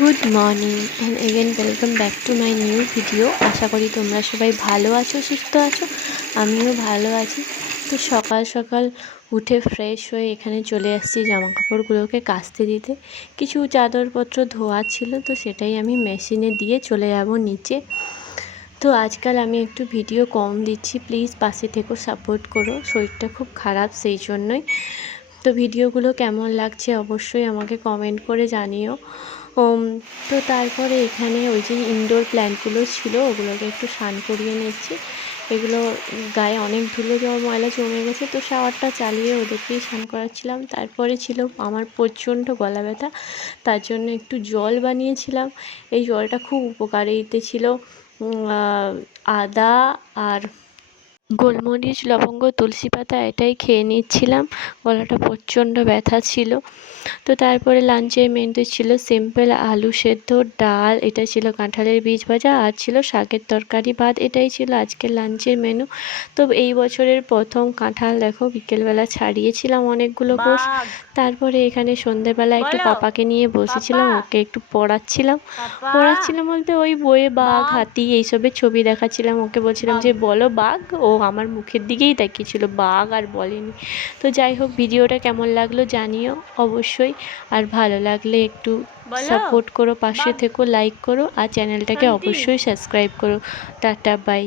Good morning and again welcome back to my new video. আশা করি তোমরা সবাই ভালো আছো, সুস্থ আছো। আমিও ভালো আছি। তো সকাল সকাল উঠে ফ্রেশ হয়ে এখানে চলে আসছি জামা কাপড়গুলোকে কাচতে দিতে। কিছু চাদরপত্র ধোয়া ছিল, তো সেটাই আমি মেশিনে দিয়ে চলে যাব নিচে। তো আজকাল আমি একটু ভিডিও কম দিচ্ছি, প্লিজ পাশে থেকেও সাপোর্ট করো। শরীরটা খুব খারাপ, সেই জন্যই। তো ভিডিওগুলো কেমন লাগছে অবশ্যই আমাকে কমেন্ট করে জানিও। তো তারপরে এখানে ওই যে ইনডোর প্ল্যান্টগুলো ছিল, ওগুলোকে একটু স্নান করিয়ে নিচ্ছি। এগুলো গায়ে অনেক ধুলো ময়লা জমে গেছে, তো শাওয়ারটা চালিয়ে ওদেরকেই স্নান করাচ্ছিলাম। তারপরে ছিল আমার প্রচণ্ড গলা ব্যথা, তার জন্য একটু জল বানিয়েছিলাম। এই জলটা খুব উপকারিতে ছিল। আদা আর গোলমরিচ, লবঙ্গ, তুলসী পাতা এটাই খেয়ে নিচ্ছিলাম। গলাটা প্রচণ্ড ব্যথা ছিল। তো তারপরে লাঞ্চের মেনুতে ছিল সিম্পল আলু সেদ্ধ, ডাল, এটা ছিল কাঁঠালের বীজ ভাজা, আর ছিল শাকের তরকারি, ভাত। এটাই ছিল আজকের লাঞ্চের মেনু। তো এই বছরের প্রথম কাঁঠাল দেখো বিকেলবেলা ছাড়িয়েছিলাম অনেকগুলো কোষ। তারপরে এখানে সন্ধ্যেবেলা একটু পাপাকে নিয়ে বসেছিলাম, ওকে একটু পড়াচ্ছিলাম বলতে ওই বইয়ে বাঘ, হাতি এইসবের ছবি দেখাচ্ছিলাম। ওকে বলছিলাম যে বলো বাঘ, ও আমার মুখের দিকেই তাকিয়েছিল, বাঘ আর বলেনি। তো যাই হোক, ভিডিওটা কেমন লাগলো জানিও অবশ্যই। আর ভালো লাগলে একটু সাপোর্ট করো, পাশে থেকো, লাইক করো, আর চ্যানেলটাকে অবশ্যই সাবস্ক্রাইব করো। টাটা, বাই।